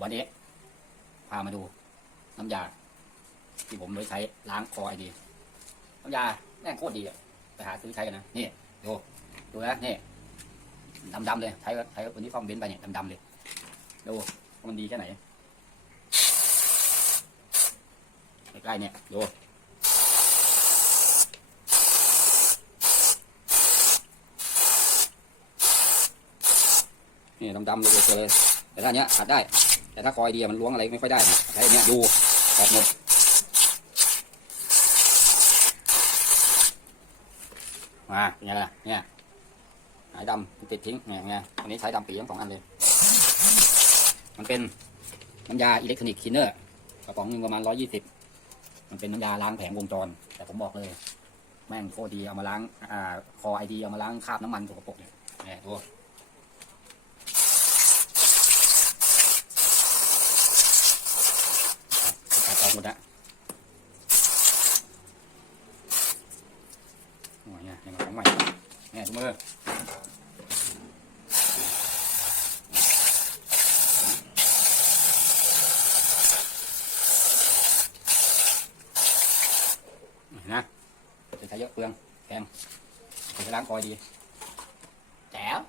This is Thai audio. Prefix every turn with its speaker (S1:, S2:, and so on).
S1: วันนี้พามาดู น้ำยา ที่ผมไว้ใช้ล้างคอไอดี น้ำยาแม่งโคตรดีอะไปหาซื้อใช้กันนะนี่ดูดูนะนี่ดำๆเลยใช้ใช้วันนี้ฟอมเบนไปเนี่ยดำๆเลยดูว่ามันดีแค่ไหนใกล้ๆเนี่ยดูนี่ดำๆเลยเจอแต่ถ้านเนี้ยขัดได้ แต่ถ้าคอยดีอะมันล้วงอะไรไม่ค่อยได้ใช้อันเนี้ยดูแตกหมดมาเป็นไงล่ะเนี่ยหายดำติดทิ้งเนี่ยไงอันนี้ใช้ดำปีทั้งสองอันเลย มันเป็นน้ำยาอิเล็กทรอนิกส์คลีนเนอร์กระป๋องหนึงประมาณร้อยี่สิบมันเป็นน้ำยาล้างแผงวงจร แต่ผมบอกเลยแม่งโคตรดีเอามาล้างอ่าคอไอดีเอามาล้างคราบน้ำมันสกปรกเนี่ยเนี่ยดู ตัดออก หมดอะโอ้ยเนี่ยยังของใหม่เนี่ยทุกมือเห็นนะจะใช้เยอะเปลืองแพงจะล้างคอยดีแจ๋ว